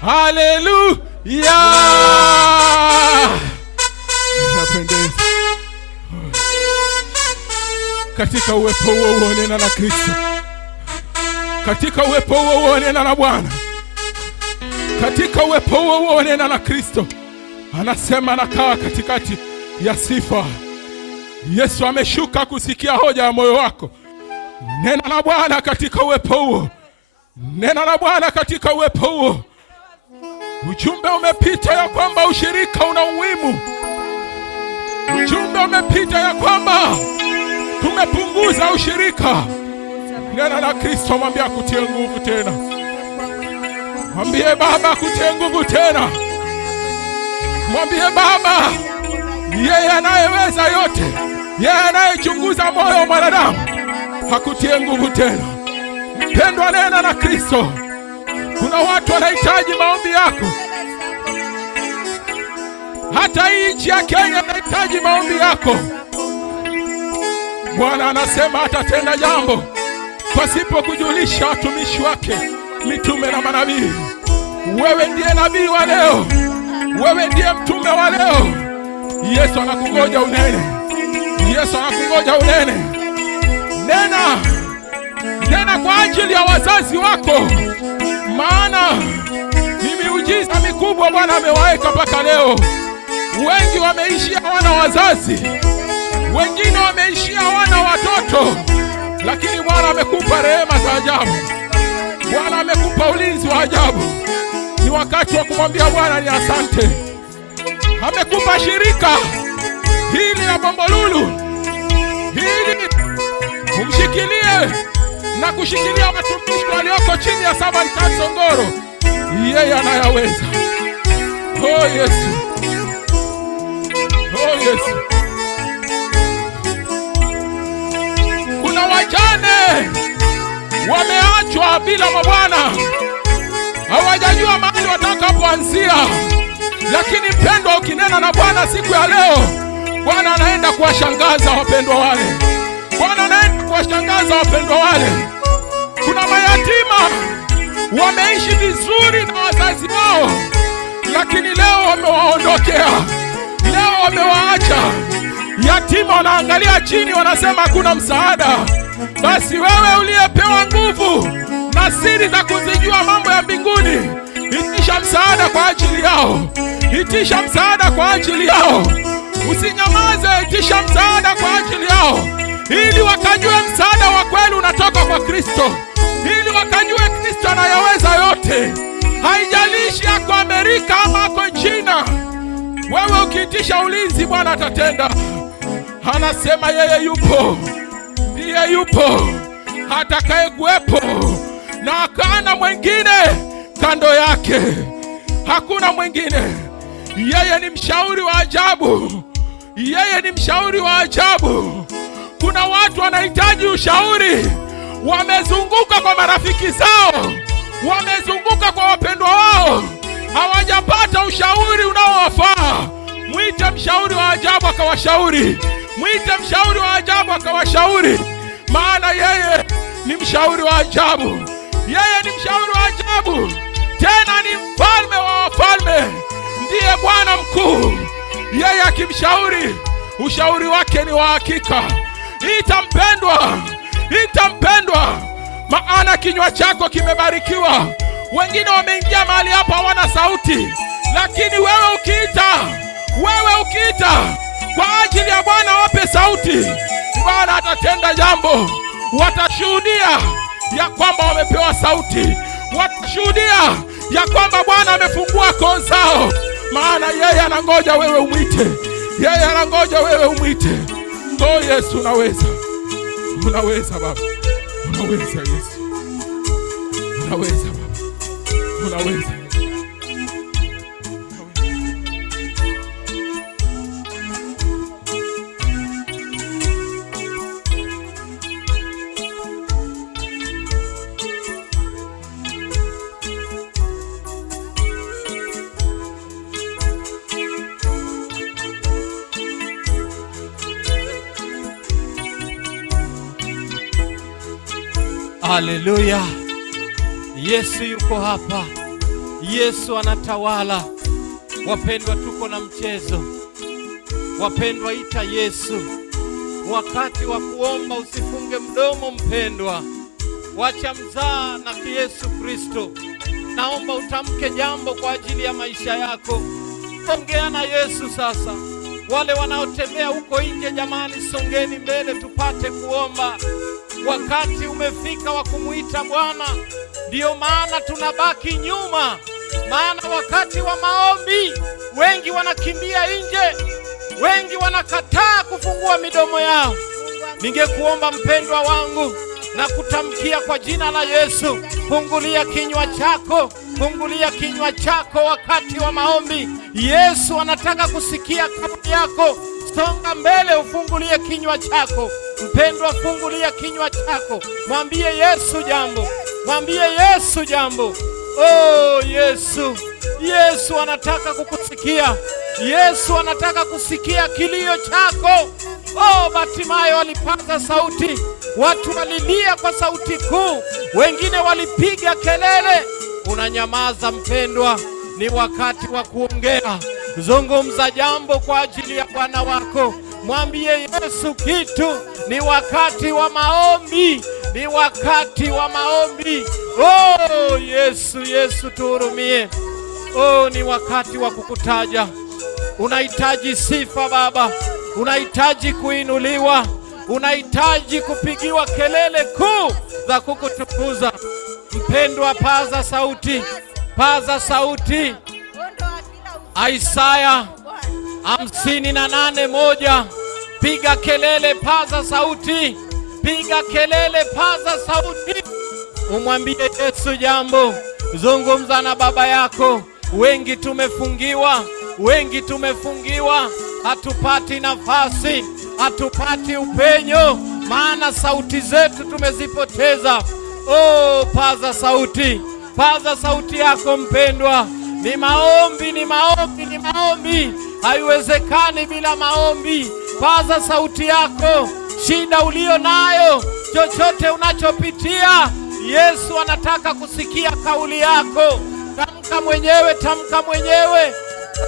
Haleluya. Inapendeza. Katika uwepo huo nena na Kristo. Katika uwepo huo nena na Bwana. Katika uwepo huo nena na Kristo. Anasema anakaa katikati ya sifa. Yesu ameshuka kusikia hoja ya moyo wako. Nena na Bwana katika uwepo huo. Nena na Bwana katika uwepo huo. Ujumbe umepita ya kwamba ushirika una umuhimu. Ujumbe umepita ya kwamba tumepunguza ushirika. Nena na Kristo, mwambie akutie nguvu tena. Mwambie Baba akutie nguvu tena. Mwambie Baba, yeye anayeweza yote, yeye anayechunguza moyo wa mwanadamu, akutie nguvu tena. Mpendwa, nena na Kristo. Kuna watu wanahitaji maombi yako. Hata hii nchi ya Kenya inahitaji maombi yako. Bwana anasema atatenda jambo pasipo kujulisha watumishi wake mitume na manabii. Wewe ndiye nabii wa leo. Wewe ndiye mtume wa leo. Yesu anakungoja unene. Yesu anakungoja unene. Nena. Nena kwa ajili ya wazazi wako. Maana ni miujiza mikubwa Bwana amewaweka mpaka leo. Wengi wameishia hawana wazazi. Wengine wameishia hawana watoto. Lakini Bwana amekupa rehema za ajabu. Bwana amekupa ulinzi wa ajabu. Ni wakati wa kumwambia Bwana ni asante. Amekupa shirika hili la Bombolulu. Hili umshikilie na kushikilia watumishi walioko chini ya Savantan Songoro. Yeye anayaweza. Oh Yesu. Oh Yesu. Kuna wajane wameachwa bila mabwana. Hawajajua mahali watakapoanzia. Lakini mpendwa, ukinena na Bwana siku ya leo, Bwana anaenda kuwashangaza wapendwa wale. Bwana anaenda kuwashangaza wapendwa wale. Kuna mayatima wameishi vizuri na wazazi wao, lakini leo wamewaondokea. Leo wamewaacha. Yatima wanaangalia chini, wanasema hakuna msaada. Basi wewe uliyepewa nguvu na siri za kuzijua mambo ya mbinguni, itisha msaada kwa ajili yao. Itisha msaada kwa ajili yao. Usinyamaze, itisha msaada kwa ajili yao. Ili wakajue msaada wa kweli unatoka kwa Kristo. Ili wakajue Kristo anayaweza yote. Haijalishi yako Amerika ama yako China. Wewe ukiitisha ulinzi, Bwana atatenda. Anasema yeye yupo. Ndiye yupo. Hatakaye kuwepo. Na hakuna mwingine kando yake. Hakuna mwingine. Yeye ni mshauri wa ajabu. Yeye ni mshauri wa ajabu. Kuna watu wanahitaji ushauri. Wamezunguka kwa marafiki zao. Wamezunguka kwa wapendwa wao. Hawajapata ushauri unaowafaa. Mwite mshauri wa ajabu akawashauri. Mwite mshauri wa ajabu akawashauri. Maana yeye ni mshauri wa ajabu. Yeye ni mshauri wa ajabu. Tena ni mfalme wa wafalme. Ndiye Bwana mkuu. Yeye akimshauri, ushauri wake ni wa hakika. Itampendwa. Itampendwa. Maana kinywa chako kimebarikiwa. Wengine wameingia mahali hapa hawana sauti. Lakini wewe ukiita kwa ajili ya Bwana, wape sauti. Bwana atatenda jambo. Watashuhudia ya kwamba wamepewa sauti. Watashuhudia ya kwamba Bwana amefungua koo zao. Maana yeye anangoja wewe umwite. Yeye anangoja wewe umwite. Oh Yesu, unaweza. Unaweza Baba. Unaweza Yesu. Unaweza Baba. Unaweza. Haleluya. Yesu yuko hapa. Yesu anatawala. Wapendwa, tuko na mchezo. Wapendwa, ita Yesu. Wakati wa kuomba usifunge mdomo mpendwa. Wacha mzaa na Yesu Kristo. Naomba utamke jambo kwa ajili ya maisha yako. Ongea na Yesu sasa. Wale wanaotembea huko nje, jamani, songeni mbele tupate kuomba. Wakati umefika wa kumuita Bwana. Ndio maana tunabaki nyuma. Maana wakati wa maombi wengi wanakimbia nje. Wengi wanakataa kufungua midomo yao. Ningekuomba mpendwa wangu na kutamkia kwa jina la Yesu, fungulia kinywa chako, fungulia kinywa chako wakati wa maombi. Yesu anataka kusikia kauli yako. Songa mbele, ufungulie kinywa chako. Mpendwa, fungulia kinywa chako. Mwambie Yesu jambo. Mwambie Yesu jambo. Oh Yesu. Yesu anataka kukusikia. Yesu anataka kusikia kilio chako. Oh, Batimayo walipaza sauti. Watu walilia kwa sauti kuu. Wengine walipiga kelele. Unanyamaza mpendwa. Ni wakati wa kuongea. Zungumza jambo kwa ajili ya Bwana wako. Mwambie Yesu kitu. Ni wakati wa maombi. Ni wakati wa maombi. Oh Yesu, Yesu tuhurumie. Oh, ni wakati wa kukutaja. Unahitaji sifa Baba. Unahitaji kuinuliwa. Unahitaji kupigiwa kelele kuu za kukutukuza. Mpendwa, paza sauti. Paza sauti. Isaya 58:1. Piga kelele, paza sauti. Piga kelele, paza sauti. Umwambie Yesu jambo. Zungumza na baba yako. Wengi tumefungiwa. Wengi tumefungiwa. Hatupati nafasi. Hatupati upenyo. Maana sauti zetu tumezipoteza. Oh, paza sauti. Paza sauti yako mpendwa. Ni maombi, ni maombi, ni maombi. Haiwezekani bila maombi. Paza sauti yako. Shida ulio nayo, chochote unachopitia, Yesu anataka kusikia kauli yako. Tamka mwenyewe, tamka mwenyewe.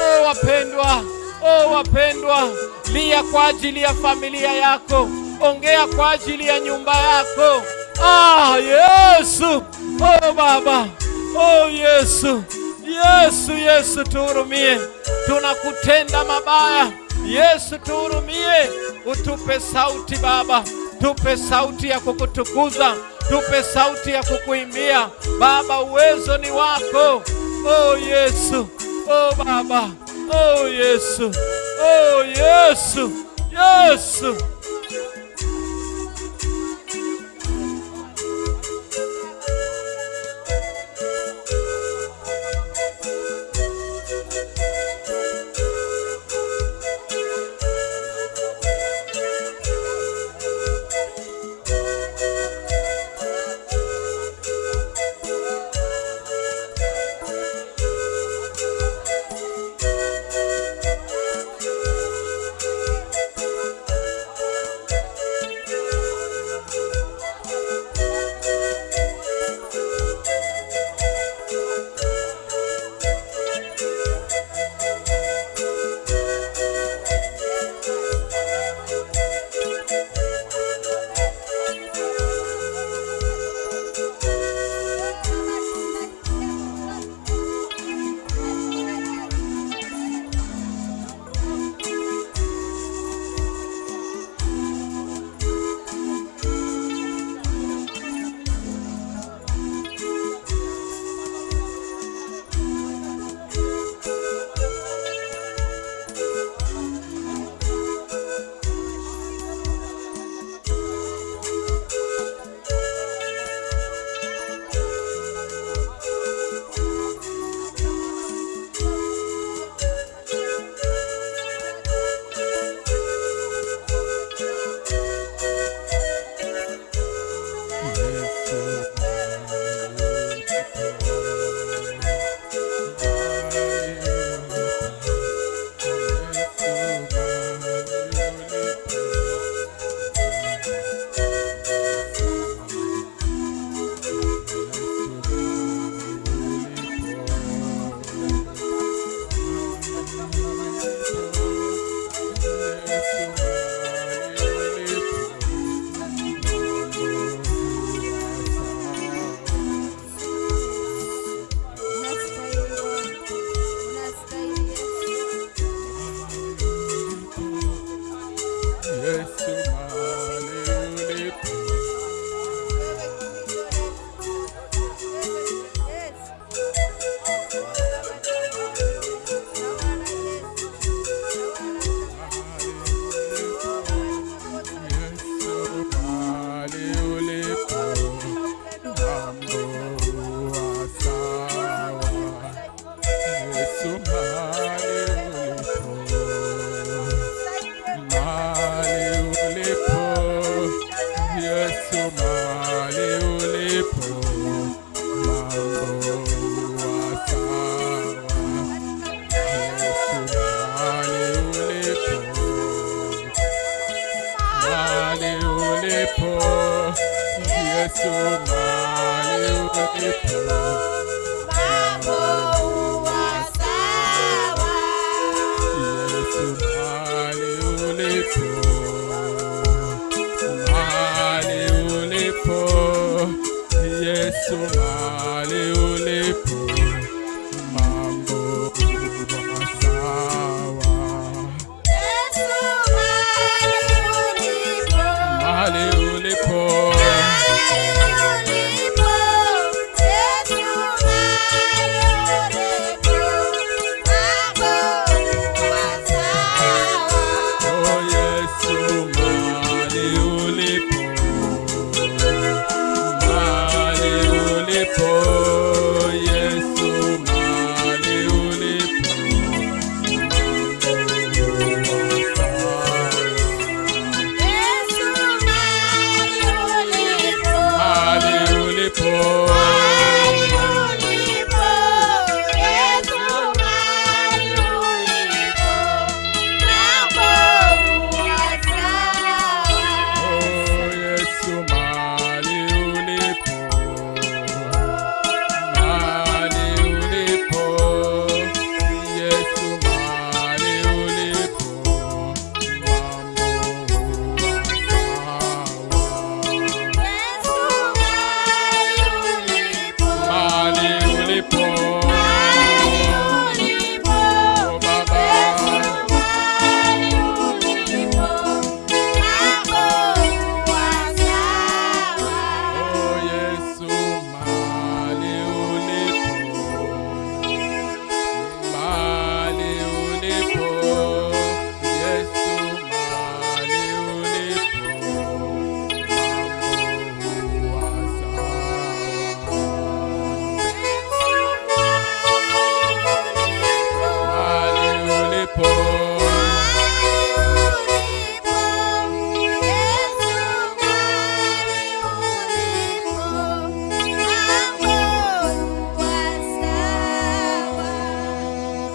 Oh wapendwa, oh wapendwa, lia kwa ajili ya familia yako. Ongea kwa ajili ya nyumba yako. Ah Yesu, oh Baba, oh Yesu. Yesu, Yesu tuhurumie. Tunakutenda mabaya. Yesu tuhurumie. Utupe sauti Baba. Tupe sauti ya kukutukuza. Tupe sauti ya kukuimbia. Baba, uwezo ni wako. Oh Yesu. Oh Baba. Oh Yesu. Oh Yesu. Yesu.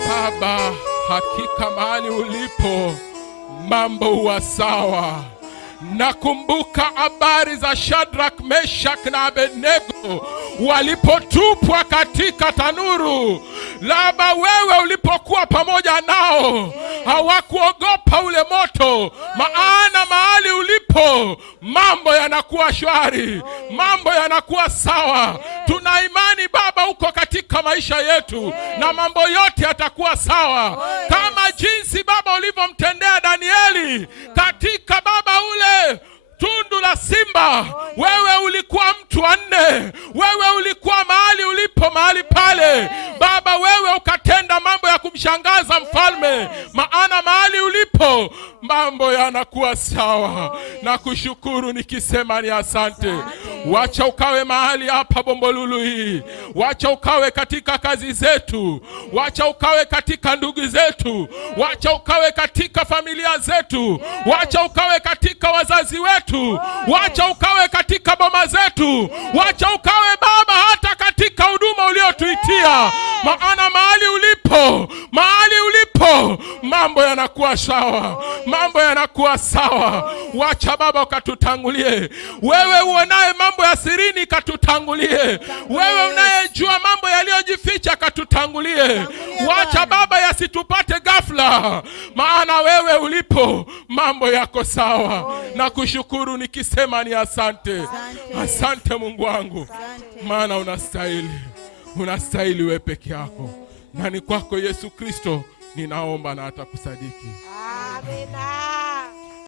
Baba, hakika mahali ulipo mambo huwa sawa. Nakumbuka habari za Shadrach, Meshach na Abednego walipotupwa katika tanuru. Labda wewe ulipokuwa pamoja nao hawakuogopa ule moto, maana mahali ulipo mambo yanakuwa shwari, mambo yanakuwa sawa. Tuna imani Baba uko katika maisha yetu na mambo yote yatakuwa sawa, kama jinsi Baba ulivyomtendea Danieli katika Baba ule tundu la simba. Wewe ulikuwa mtu wa nne, wewe ulikuwa mahali ulipo, mahali pale Baba, wewe ukatenda mambo ya kumshangaza mfalme, maana mahali ulipo mambo yanakuwa sawa. Na kushukuru nikisema ni asante. Wacha ukawe mahali hapa Bombolulu hii, wacha ukawe katika kazi zetu, wacha ukawe katika ndugu zetu, wacha ukawe katika familia zetu, wacha ukawe katika wazazi wetu, wacha ukawe katika boma zetu, wacha ukawe Baba hata katika huduma uliotuitia, maana mahali ulipo mambo yanakuwa sawa, mambo yanakuwa sawa. Wacha Baba ukatutangulie, wewe uonaye mambo ya sirini katutangulie, wewe unayejua mambo yaliyojificha katutangulie. Wacha Baba yasitupate ghafla, maana wewe ulipo mambo yako sawa. Na kushukuru nikisema ni asante. Asante Mungu wangu, maana unastahili wewe peke yako, na ni kwako Yesu Kristo ninaomba na atakusadiki. Amina.